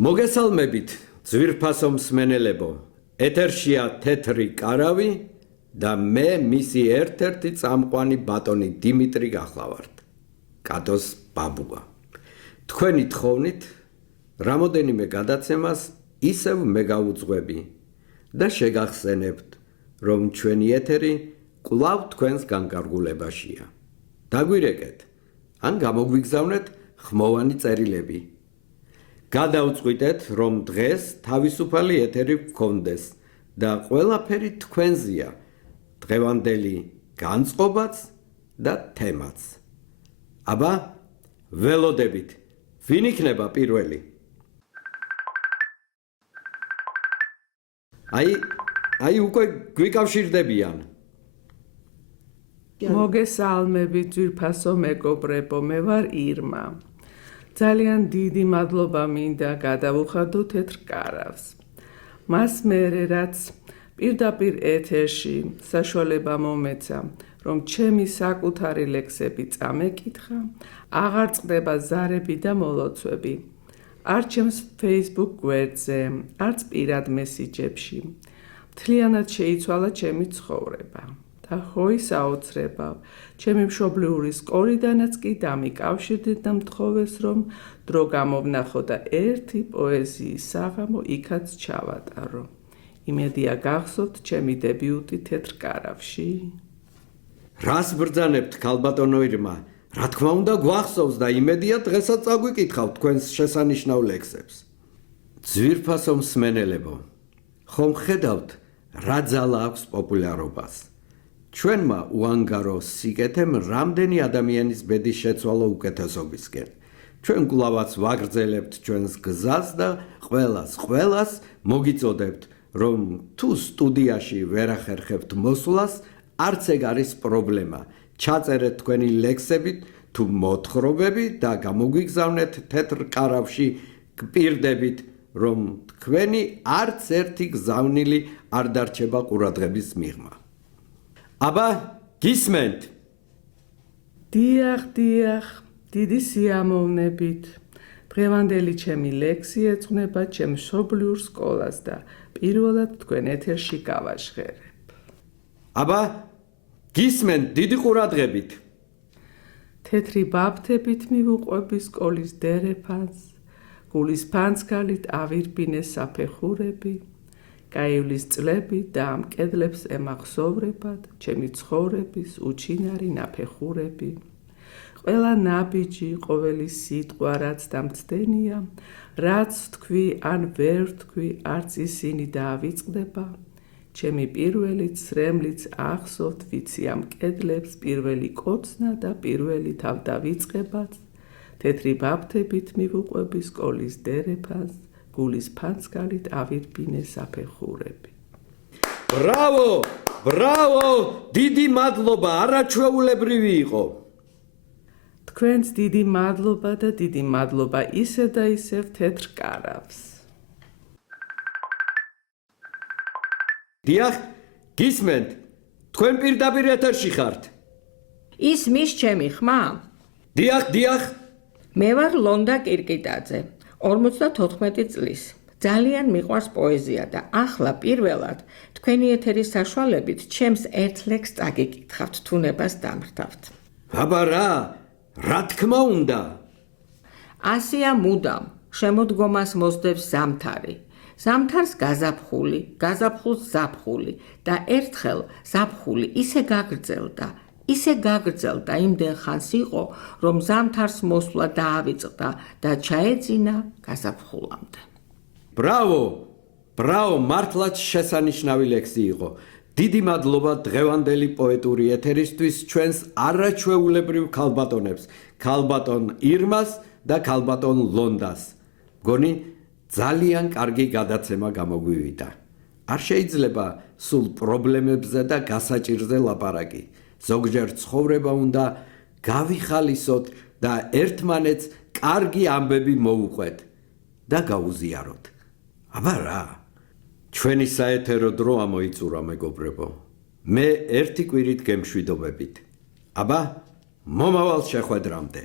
მოგესალმებით, ძვირფასო მსმენელებო. ეთერშია თეთრი კარავი და მე მისი ერთ-ერთი წამყვანი ბატონი დიმიტრი გახლავართ. კატოს ბაბუა. თქვენი თხოვნით რამოდენიმე გადაცემას ისევ მე გავუძღვები და შეგახსენებთ, რომ ჩვენი ეთერი კვლავ თქვენს განკარგულებაშია. დაგვირეკეთ, ან გამოგვიგზავნეთ ხმოვანი წერილები. გადავწყვიტეთ, რომ დღეს თავისუფალი ეთერი გქონდეს და ყველაფერი თქვენზეა, დღევანდელი განწყობაც და თემაც. აბა, ველოდებით, ვინ იქნება პირველი? აი უკვე გვიკავშირდებიან. მოგესალმებით, ძვირფასო მეგობრებო, მე ვარ ირმა. ძალიან დიდი მადლობა მინდა გადავუხადო თეთრ კარავს. მას მერე რაც პირდაპირ ეთერში საშუალება მომეცა, რომ ჩემი საკუთარი ლექსები წამეკითხა, აღარ წყდება ზარები და მოლოცვები. არ ჩემს Facebook გვერდზე, არც პირად მესიჯებში. მთლიანად შეიცვალა ჩემი ცხოვრება. და ხოი საოცრებავ, ჩემი მშობლიური სკოლიდანაც კი დამიკავშირდით და მთხოვეს, რომ დრო გამოვნახო და ერთი პოეზიის საღამო იქაც ჩავატარო. იმედია გახსოვთ ჩემი დებიუტი თეთრ კარავში? რას ბრძანებთ, ქალბატონო ირმა? რა თქმა უნდა გვახსოვს და იმედია დღესაც წაგვიკითხავთ თქვენს შესანიშნავ ლექსებს. ძვირფასო მსმენელებო, ხომ ხედავთ რა ძალა აქვს პოპულარობას? ჩვენმა უანგარო სიკეთემ რამდენი ადამიანის ბედი შეცვალა უკეთესობისკენ. ჩვენ კვლავაც ვაგრძელებთ ჩვენს გზას და ყველას მოგიწოდებთ, რომ თუ სტუდიაში ვერ ახერხებთ მოსვლას, არც ეგ არის პრობლემა. ჩაწერეთ თქვენი ლექსები თუ მოთხრობები და გამოგვიგზავნეთ თეთრ კარავში, გპირდებით, რომ თქვენი არც ერთი გზავნილი არ დარჩება ყურადღების მიღმა. აბა, გისმენთ? დიახ, დიდი სიამოვნებით. დღევანდელი ჩემი ლექსი ეძღვნება ჩემ მშობლიურ სკოლას და პირველად თქვენ ეთერში გავაჟღერებ. აბა, გისმენთ დიდი ყურადღებით. თეთრი ბაფთებით მივუყვები სკოლის დერეფანს, გულის ფანცქალით ავირბინე საფეხურები, გაივლის წლები და ამ კედლებს ემახსოვრებად ჩემი ცხოვრების უჩინარი ნაფეხურები. ყველა ნაბიჯი, ყოველი სიტყვა, რაც დამცდენია, რაც თქვი ან ვერ თქვი, არც ისინი დაავიწყდება. ჩემი პირველი ცრემლიც ახსოვთ, ვიცი ამ კედლებს, პირველი კოცნა და პირველი თავდავიწყებაც. თეთრი ბაფთებით მივუყვები სკოლის დერეფანს, გულის ფანცქალით ავირბინე საფეხურები. ბრავო, დიდი მადლობა, არაჩვეულებრივი იყო. თქვენც დიდი მადლობა და დიდი მადლობა ისევ და ისევ თეთრ კარავს. დიახ, გისმენთ, თქვენ პირდაპირ ეთერში ხართ. ისმის ჩემი ხმა? დიახ. მე ვარ ლონდა კირკიტაძე, 54 წლის. ძალიან მიყვარს პოეზია და ახლა პირველად თქვენი ეთერის საშუალებით ჩემს ერთ ლექსს წაგიკითხავთ, თუნებას დამრთავთ. აბა რა თქმა უნდა. ასია მუდამ შემოდგომას მოსდევს ზამთარი. ზამთარს გაზაფხული, გაზაფხულს ზაფხული და ერთხელ ზაფხული ისე გაგრძელდა იმდენ ხანს იყო, რომ ზამთარს მოსვლა დაავიწყდა და ჩაეძინა გაზაფხულამდე. ბრავო, მართლაც შესანიშნავი ლექსი იყო. დიდი მადლობა დღევანდელი პოეტური ეთერისთვის ჩვენს არაჩვეულებრივ ქალბატონებს, ქალბატონ ირმას და ქალბატონ ლონდას. გონი ძალიან კარგი გადაცემა გამოგვივიდა. არ შეიძლება სულ პრობლემებზე და გასაჭირზე ლაპარაკი. ზოგჯერ ცხოვრება უნდა გავიხალისოთ და ერთმანეთს კარგი ამბები მოვუყვეთ და გავუზიაროთ. აბა რა? ჩვენი საეთერო დრო ამოიწურა, მეგობრებო. მე ერთი კვირით გემშვიდობებით. აბა, მომავალ შეხვედრამდე.